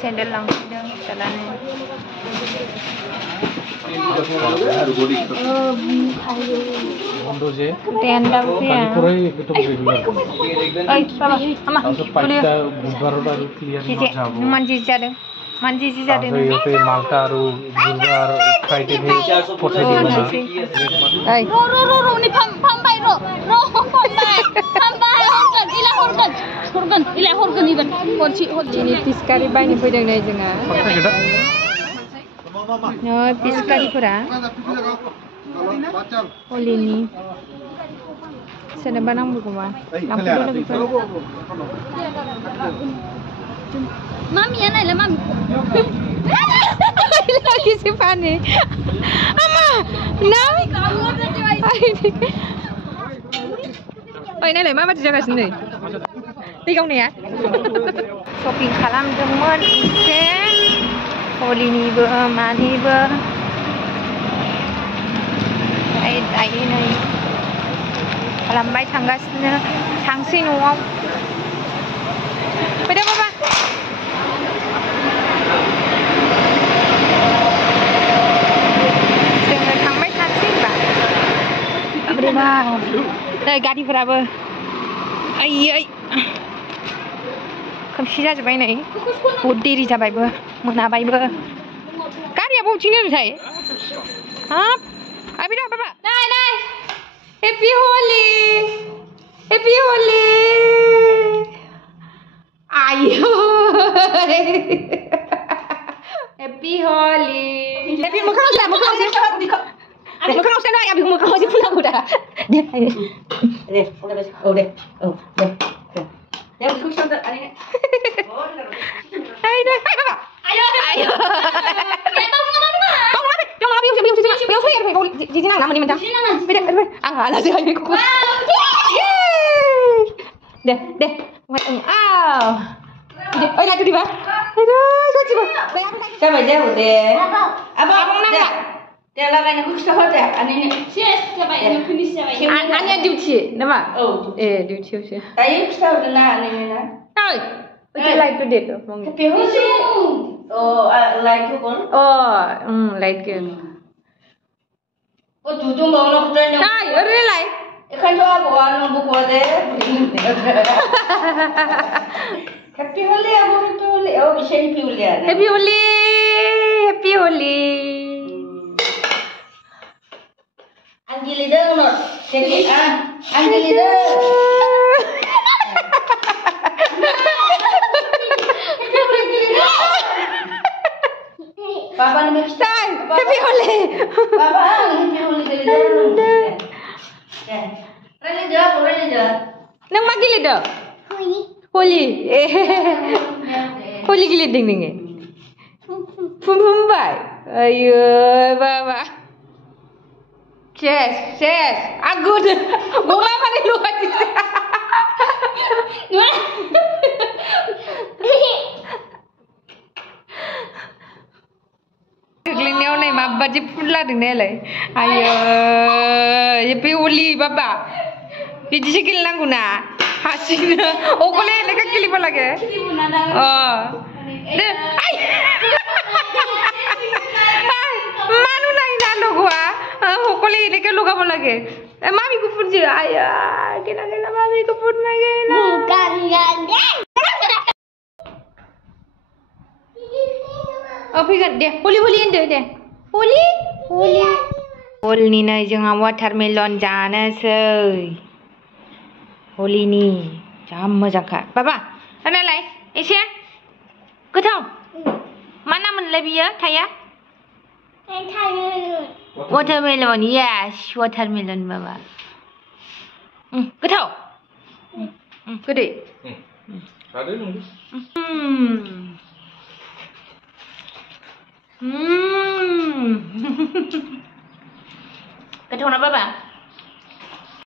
Sandal langsung jalannya. Tenda ya. Manji jadi. Malta aru Bulgar Friday ro ni pambai ro horgan iban ini piskari bayi ni pojang nai jenga no piskari pura oli ni sana banang buku mah lampu dulu Mami ya lah mami. Lagi si Fani. Ama, nami kamu ada cewek. Oh ini lah mama jaga sini. Tiga ni ya. Shopping kalam jemuan ise. Oli ni ber, mani ber. Ay ni. Kalam bayi tanggasnya, tangsi nuang. Pada apa? गारिफोराबो आयै खोमसि जाजोब्बाय नै बहुद देरि जाबायबो मोनाबायबो गारिया बबेथिं ओरैथाय हाब आबिदा बाबा नाय नाय हेपि हलि आयो हेपि हलि हेपि मोखां saya nak ambil muka masih pulang udah. Deh. Dia aku sudah ada. Hai deh. Ayo. Kita mama. Tong apa? Tong apa? Biar Jiji nang nama ni macam. Beda. Alah saya ambil kuku. Yeay. Deh. Oh, lagi di bawah. Aduh, kau coba. Coba jauh deh. Abang nak. Dia lawan aku sahaja. Ani siapa ini finish siapa ini? Ani duty, nama? Oh, duty sih. Tapi kita udah nak ani na. Ay, okay like to date tu. Tapi oh, like tu kon? Oh, like kan. Oh, jujur bang nak kerja. Ay, ada like. Ikan jual bawa nombor kode. Happy Holi, Happy Holi. Oh, bisa Happy Holi ada. Happy Holi. Anjili dah not. Jadi Anjili dah. Papa ni besar. Happy Holi. Papa Happy Holi kali dah. Rani dah. Nang magili dah. Holi. Holi gili ding ding. Pum bai. Ayo baba. Yes. Aku dah. Gua apa ni lu hati. Kegelnya orang ni mabba je pula dengan leh. Ayo, Happy Holi baba. Biji sekil lang guna. Hasil. Oh kau leh lekat kili pula ke? Oh. Ay. Manu nahi nalo gua. Hokoli leke luka pun lagi. Mami ko pun dia. Ayah, kena mami ko pun lagi. Bukan. Oh, pergi dia. Holi ende dia. Holi. Holi ni na jangan watermelon jana sey. Holi ni jam majakat. Papa, mana lagi? Isya? Kau mana lebih ya, Thaya? Watermelon, yes, watermelon baba. Kau gede. Ada nunggu. Kau nak baba?